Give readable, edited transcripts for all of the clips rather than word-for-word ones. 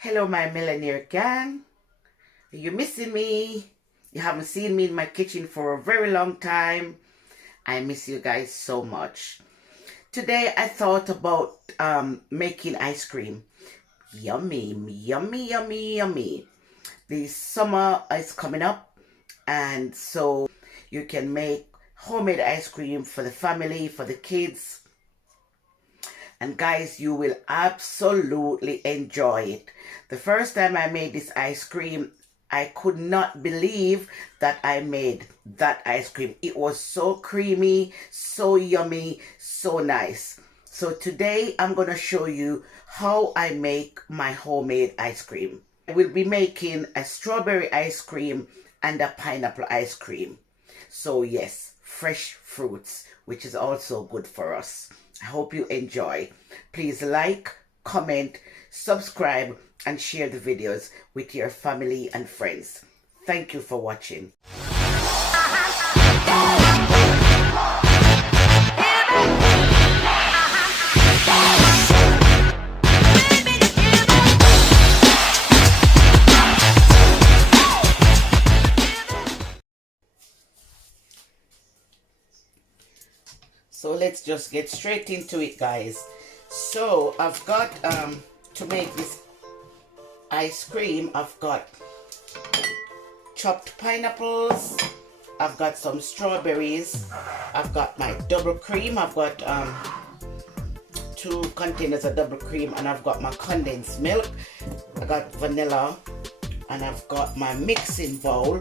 Hello, my Miliannairz gang. Are you missing me? You haven't seen me in my kitchen for a very long time. I miss you guys so much. Today I thought about making ice cream. Yummy, yummy, yummy, yummy. The summer is coming up, and so you can make homemade ice cream for the family, for the kids. And guys, you will absolutely enjoy it. The first time I made this ice cream, I could not believe that I made that ice cream. It was so creamy, so yummy, so nice. So today I'm going to show you how I make my homemade ice cream. I will be making a strawberry ice cream and a pineapple ice cream. So yes, fresh fruits, which is also good for us. I hope you enjoy. Please like, comment, subscribe, and share the videos with your family and friends. Thank you for watching. So let's just get straight into it, guys. So I've got to make this ice cream, I've got chopped pineapples, I've got some strawberries, I've got my double cream, I've got 2 containers of double cream, and I've got my condensed milk, I got vanilla, and I've got my mixing bowl.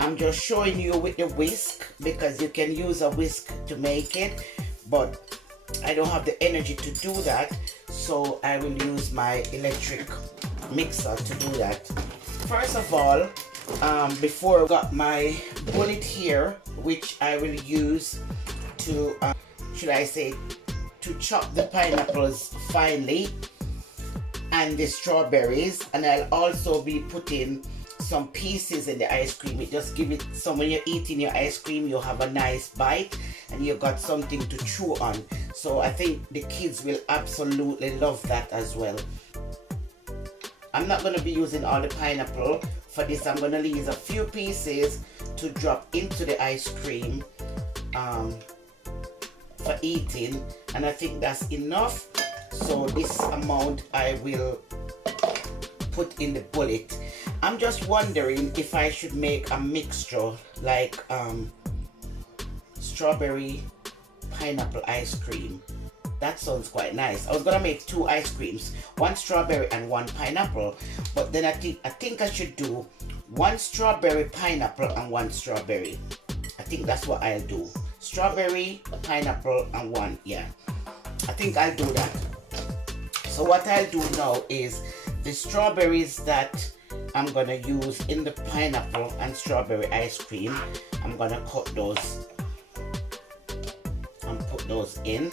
I'm just showing you with the whisk because you can use a whisk to make it, but I don't have the energy to do that, so I will use my electric mixer to do that. First of all, before I got my bullet here, which I will use to should I say to chop the pineapples finely and the strawberries, and I'll also be putting some pieces in the ice cream. It just give it, so when you're eating your ice cream you have a nice bite and you've got something to chew on. So I think the kids will absolutely love that as well. I'm not going to be using all the pineapple for this. I'm going to leave a few pieces to drop into the ice cream for eating, and I think that's enough. So this amount I will put in the bullet. I'm just wondering if I should make a mixture like strawberry pineapple ice cream. That sounds quite nice. I was gonna make 2 ice creams, 1 strawberry and 1 pineapple, but then I think I should do 1 strawberry pineapple and 1 strawberry. I think that's what I'll do. Strawberry, pineapple, and 1. Yeah, I think I'll do that. So what I'll do now is the strawberries that I'm gonna use in the pineapple and strawberry ice cream, I'm gonna cut those and put those in.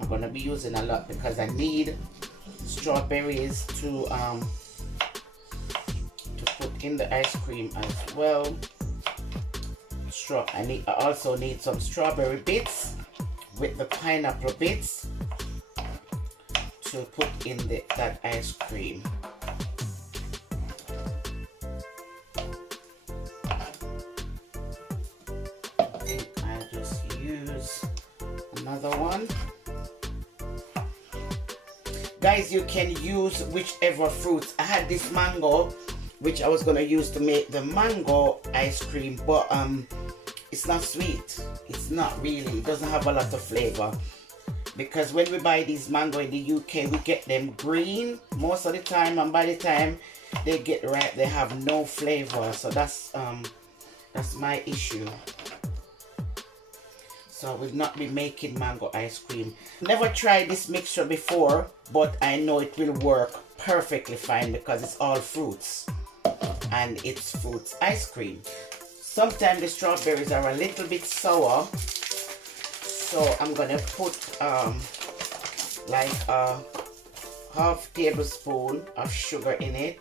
I'm gonna be using a lot because I need strawberries to put in the ice cream as well. I also need some strawberry bits with the pineapple bits to put in that ice cream. I think I'll just use another one. Guys, you can use whichever fruits. I had this mango which I was gonna use to make the mango ice cream, but it's not sweet. It's not really, it doesn't have a lot of flavor, because when we buy these mango in the UK we get them green most of the time, and by the time they get ripe they have no flavor. So that's my issue. So I will not be making mango ice cream. Never tried this mixture before, but I know it will work perfectly fine because it's all fruits and it's fruits ice cream. Sometimes the strawberries are a little bit sour, so I'm gonna put like a half tablespoon of sugar in it.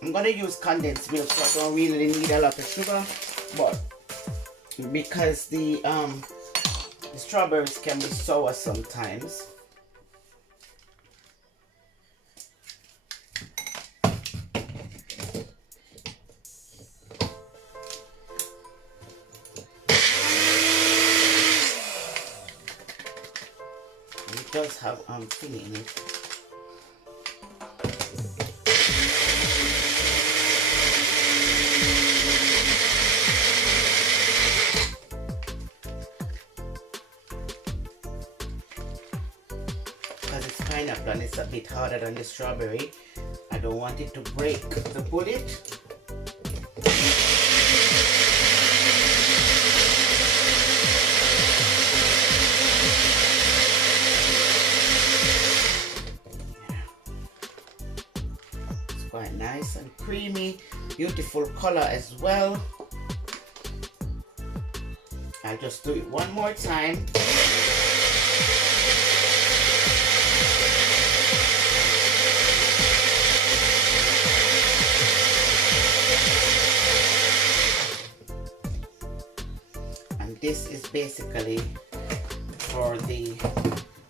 I'm gonna use condensed milk, so I don't really need a lot of sugar, but because the strawberries can be sour sometimes. It does have thing in it. Because it's pineapple and it's a bit harder than the strawberry, I don't want it to break the bullet. Quite nice and creamy, beautiful color as well. I'll just do it one more time. And this is basically for the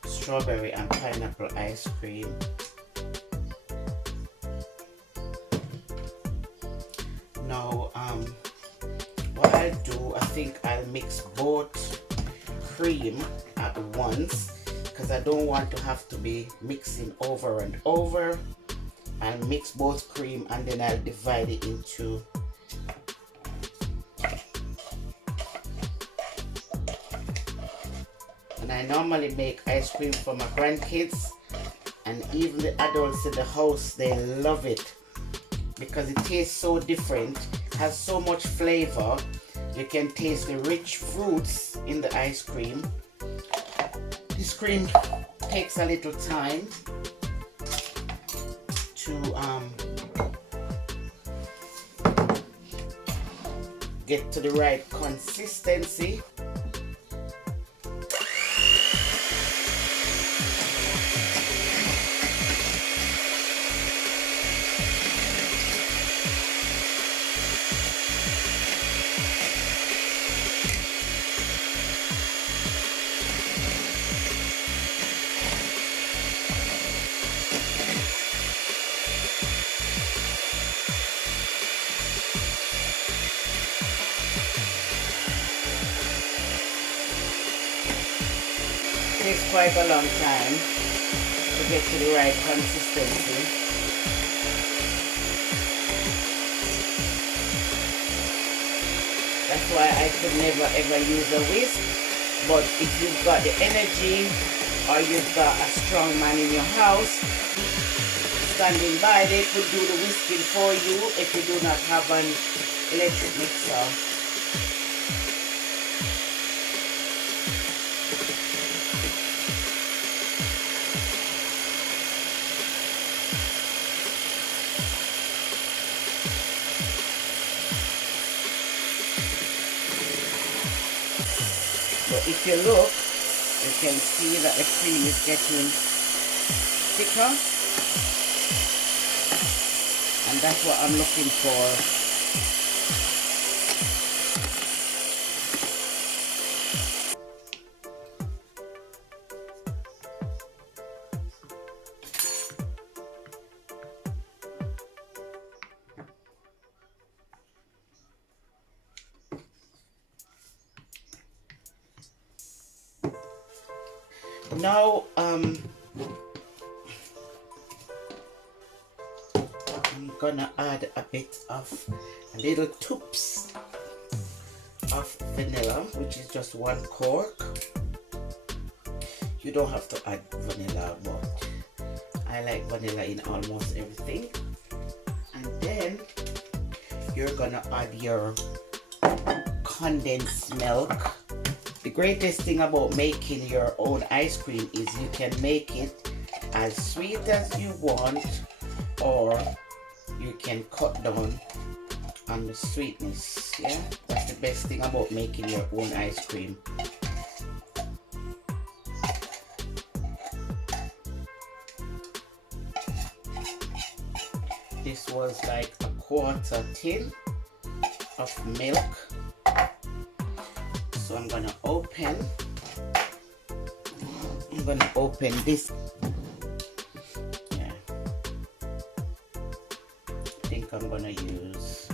strawberry and pineapple ice cream. Now, what I'll do, I think I'll mix both cream at once because I don't want to have to be mixing over and over. I'll mix both cream and then I'll divide it into and I normally make ice cream for my grandkids, and even the adults in the house, they love it because it tastes so different, has so much flavor. You can taste the rich fruits in the ice cream. This cream takes a little time to get to the right consistency. Takes quite a long time to get to the right consistency. That's why I could never ever use a whisk. But if you've got the energy or you've got a strong man in your house standing by, they could do the whisking for you if you do not have an electric mixer. So if you look, you can see that the cream is getting thicker, and that's what I'm looking for. Now, I'm gonna add a bit of little tubes of vanilla, which is just 1 cork. You don't have to add vanilla, but I like vanilla in almost everything. And then you're gonna add your condensed milk. The greatest thing about making your own ice cream is you can make it as sweet as you want, or you can cut down on the sweetness. Yeah, that's the best thing about making your own ice cream. This was like a quarter tin of milk. So I'm gonna open this. Yeah, I think I'm gonna use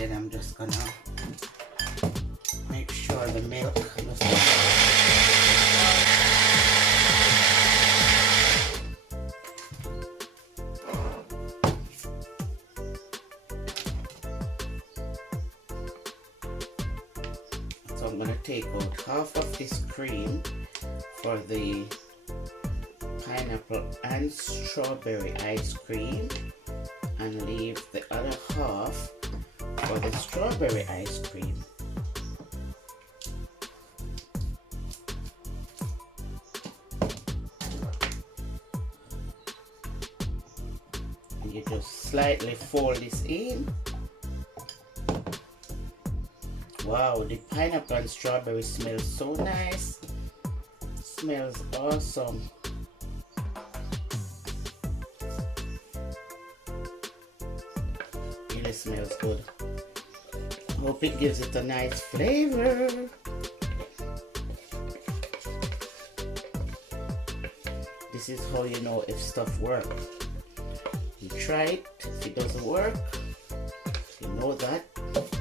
then I'm just gonna make sure the milk so I'm gonna take out half of this cream for the pineapple and strawberry ice cream and leave the other half for the strawberry ice cream. And you just slightly fold this in. Wow, the pineapple and strawberry smells so nice. Smells awesome. Really smells good. Hope it gives it a nice flavor. This is how you know if stuff works. You try it, if it doesn't work, you know that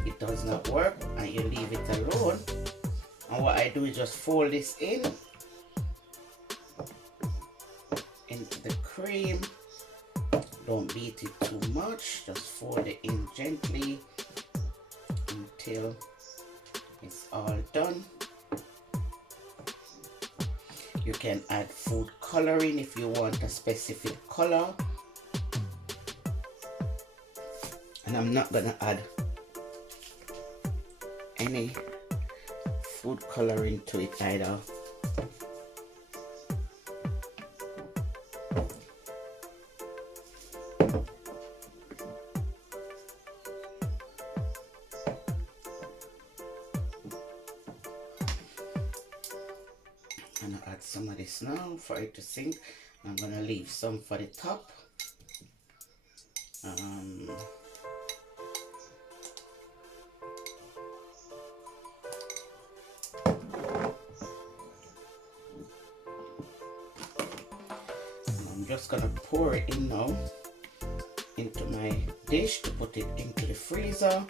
it does not work and you leave it alone. And what I do is just fold this into the cream. Don't beat it too much, just fold it in gently until it's all done. You can add food coloring if you want a specific color, and I'm not gonna add any food coloring to it either. I'm gonna add some of this now for it to sink. I'm gonna leave some for the top. I'm just gonna pour it in now into my dish to put it into the freezer.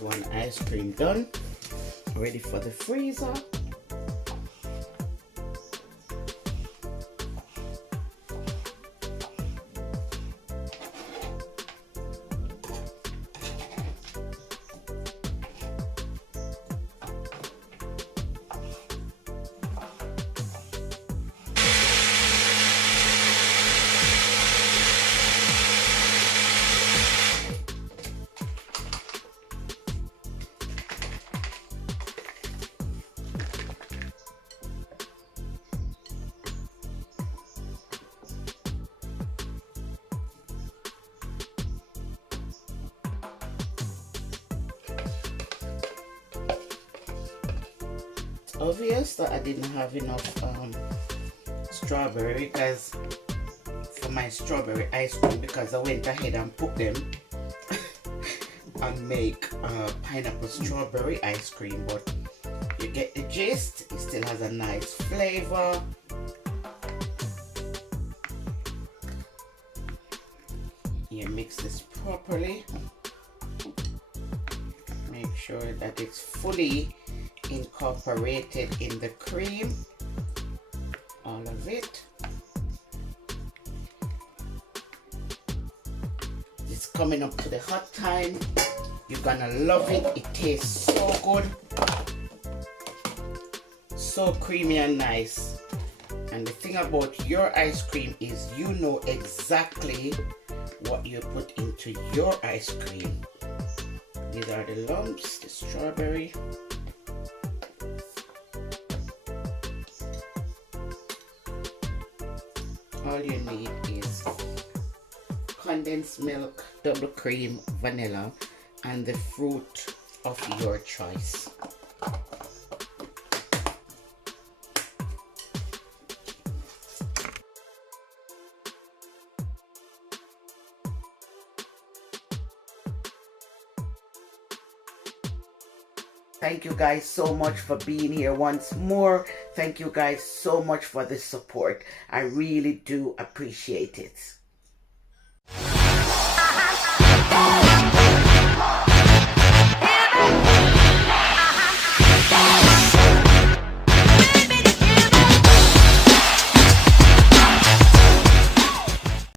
One ice cream done, ready for the freezer. Obvious that I didn't have enough strawberry because for my strawberry ice cream, because I went ahead and put them and make pineapple strawberry ice cream, but you get the gist. It still has a nice flavor. You mix this properly. Make sure that it's fully incorporated in the cream, all of it. It's coming up to the hot time. You're gonna love it. It tastes so good, so creamy and nice. And the thing about your ice cream is you know exactly what you put into your ice cream. These are the lumps, the strawberry. All you need is condensed milk, double cream, vanilla, and the fruit of your choice. Thank you guys so much for being here once more. Thank you guys so much for the support. I really do appreciate it.